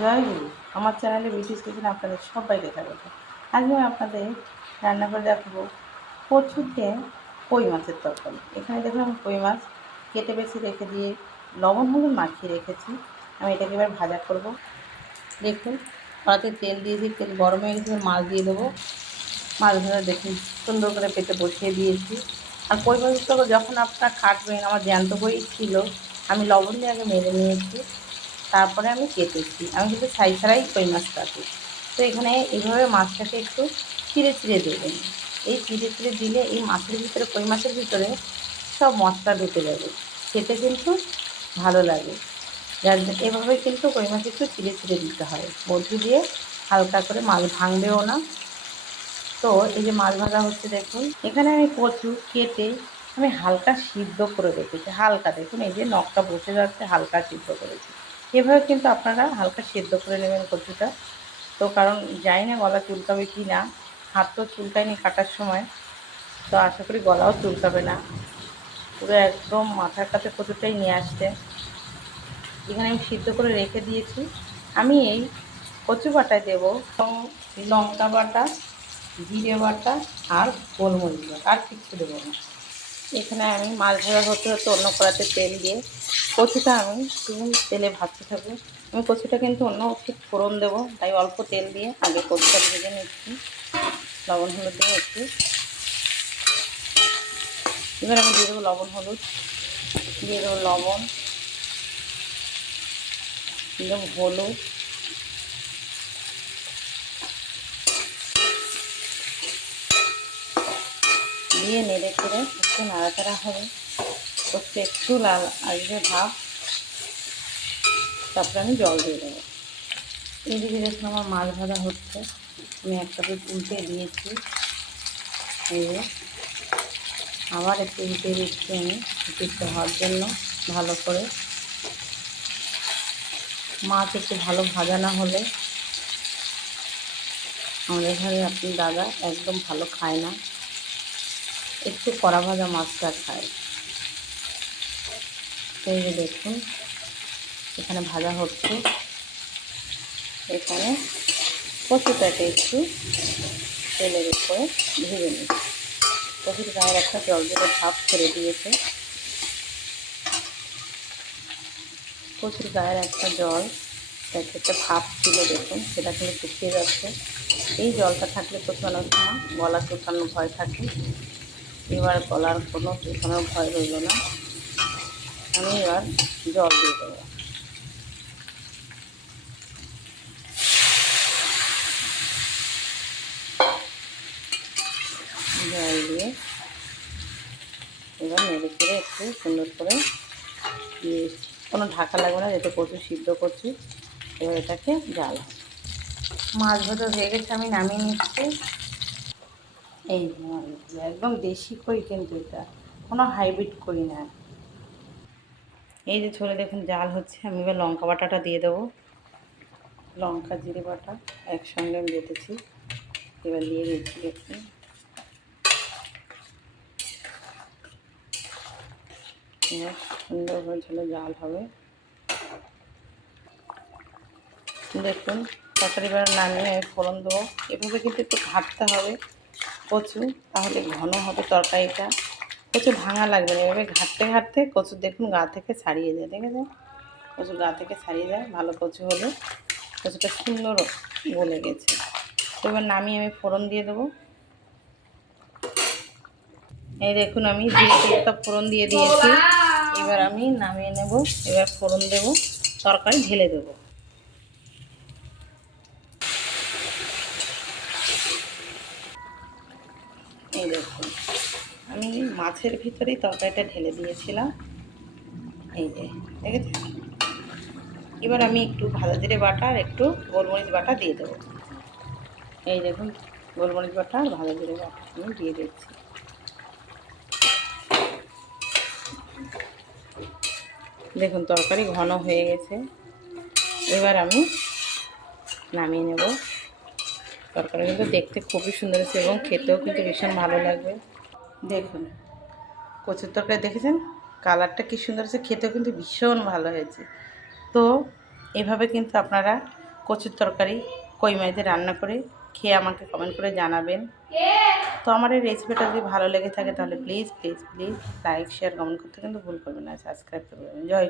জয় গুরু। আমার চ্যানেলে বিশেষ কিচেনে আপনাদের সবাইকে স্বাগত। আজকে আমি আপনাদের রান্না করে দেখাবো কচু দিয়ে কই মাছের তরকারি। এখানে দেখুন আমি কই মাছ কেটে বেছে রেখে দিয়ে লবণ হলুদ মাখিয়ে রেখেছি। আমি এটাকে এবার ভাজা করব। দেখুন কড়াতে তেল দিয়েছি, তেল গরম হয়ে গেছে, মাছ দিয়ে দেবো। মাছ ভাজা দেখুন সুন্দর করে পেতে বসিয়ে দিয়েছি। আর কই মাছগুলো যখন আপনারা কাটবেন, আমার জ্যান্ত কই ছিল, আমি লবণ দিয়ে আগে মেরে নিয়েছি, তারপরে আমি কেটেছি। আমি কিন্তু ছাই ছাড়াই কই মাছ কাটি। তো এখানে এইভাবে মাছটাকে একটু চিড়ে চিড়ে দেবেন। এই চিড়ে চিড়ে দিলে এই মাছের ভিতরে, কই মাছের ভিতরে সব মশলা ঢুকে যাবে, খেতে কিন্তু ভালো লাগে। যার এভাবে কিন্তু কই মাছ একটু চিড়ে চিড়ে দিতে হয়, বটি দিয়ে হালকা করে, মাছ ভাঙবেও না। তো এই যে মাছ ভাজা হচ্ছে দেখুন, এখানে আমি কচু কেটে আমি হালকা সিদ্ধ করে রেখেছি। হালকা দেখুন, এই যে নখটা বসে যাচ্ছে, হালকা সিদ্ধ করেছি। এভাবে কিন্তু আপনারা হালকা সিদ্ধ করে নেবেন কচুটা। তো কারণ জানি না গলা চুলকাবে কি না, হাত তো চুলকায়নি কাটার সময়, তো আশা করি গলাও চুলকাবে না। পুরো একদম মাথার কাছে কচুটাই নিয়ে আসছে। এখানে আমি সিদ্ধ করে রেখে দিয়েছি। আমি এই কচু বাটায় দেবো লঙ্কা বাটা, জিরে বাটা আর গোলমরিচ বাটা, আর কিচ্ছু দেবো না। এখানে আমি মাছ ভাজা হতে হতে অন্য কড়াতে তেল দিয়ে কচুটা আমি একটু তেলে ভাজতে থাকবো। আমি কচুটা কিন্তু অন্য ঠিক ফোড়ন দেবো, তাই অল্প তেল দিয়ে আগে কচুটা ভেজে নিচ্ছি, লবণ হলুদ দিয়ে একটু। এবার আমি দিয়ে দেবো লবণ হলুদ, দিয়ে দেবো লবণ, দিয়ে দেবো হলুদ, দিয়ে নেড়ে চেড়ে একটু নাড়াচাড়া হবে, কচু একটু লাল আসবে ভাব, তারপরে আমি জল দিয়ে দেবো। এইদিকে দেখুন আমার মাছ ভাজা হচ্ছে, আমি একটাতে উল্টে দিয়েছি। এই আবার একটু উল্টে দিচ্ছি আমি, একটু হওয়ার জন্য ভালো করে। মাছ একটু ভালো ভাজা না হলে আমাদের ঘরে আপনি দাদা একদম ভালো খায় না, একটু কড়া ভাজা মাছটা খায়। এই যে দেখুন এখানে ভাজা হচ্ছে, এখানে কচুটাকে একটু তেলের উপরে ভেজে নিই। কচুর গায়ের একটা জল জলে ভাপ ছেড়ে দিয়েছে, কচুর গায়ের একটা জল, একটা ভাপ ছিল দেখুন, সেটা কিন্তু শুকিয়ে যাচ্ছে। এই জলটা থাকলে কচু অনেক সময় গলা চুলকানোর ভয় থাকে, এবার গলার কোনো চুলকানোর ভয় রইল না। আমি এবার জল দিয়ে দেবো। জল দিয়ে এবার নেড়ে চেড়ে একটু সুন্দর করে দিয়ে, কোনো ঢাকা লাগবে না, যেহেতু কচু সিদ্ধ করছি। এবার এটাকে জ্বাল, মাছ ভাজা হয়ে গেছে, আমি নামিয়ে নিচ্ছি। এই একদম দেশি কই, কিন্তু এটা কোনো হাইব্রিড কই না। এই যে ছোলে দেখুন জাল হচ্ছে, আমি এবার লঙ্কা বাটাটা দিয়ে দেবো। লঙ্কা জিরে বাটা একসঙ্গে আমি বেটেছি, এবার দিয়ে দিচ্ছি দেখুন। এবার সুন্দরভাবে ঝোলে জাল হবে। দেখুন তরকারি বেড়া নামিয়ে ফোড়ন দেবো। এভাবে কিন্তু একটু ঘাঁটতে হবে কচু, তাহলে ঘন হবে তরকারিটা। কচু ভাঙা লাগবে না, এভাবে ঘাঁটতে ঘাঁটতে কচু দেখুন গা থেকে ছাড়িয়ে যায়, দেখেছেন? কচু গা থেকে ছাড়িয়ে যায় ভালো কচু হলে। কচুটা সুন্দর গলে গেছে। এবার নামিয়ে আমি ফোড়ন দিয়ে দেবো। এই দেখুন আমি জিরে তেজপাতা ফোড়ন দিয়ে দিয়েছি, এবার আমি নামিয়ে নেব। এবার ফোড়ন দেব, তরকারি ঢেলে দেবো। এই দেখুন আমি মাছের ভিতরেই তরকারিটা ঢেলে দিয়েছিলাম, এই যে দেখেছেন। এবার আমি একটু ভাজা জিরে বাটা আর একটু গোলমরিচ বাটা দিয়ে দেবো। এই দেখুন গোলমরিচ বাটা আর ভাজা জিরে বাটা আমি দিয়ে দিচ্ছি। দেখুন তরকারি ঘন হয়ে গেছে, এবার আমি নামিয়ে নেব। তরকারি কিন্তু দেখতে খুবই সুন্দর হয়েছে এবং খেতেও কিন্তু ভীষণ ভালো লাগবে। দেখুন কচুর তরকারি দেখেছেন কালারটা কি সুন্দর হয়েছে, খেতেও কিন্তু ভীষণ ভালো হয়েছে। তো এভাবে কিন্তু আপনারা কচুর তরকারি কই মাছ দিয়ে রান্না করে খেয়ে আমাকে কমেন্ট করে জানাবেন। তো আমার এই রেসিপিটা যদি ভালো লেগে থাকে তাহলে please please please like share comment করতে কিন্তু ভুল করবেন না, সাবস্ক্রাইব করবেন। জয়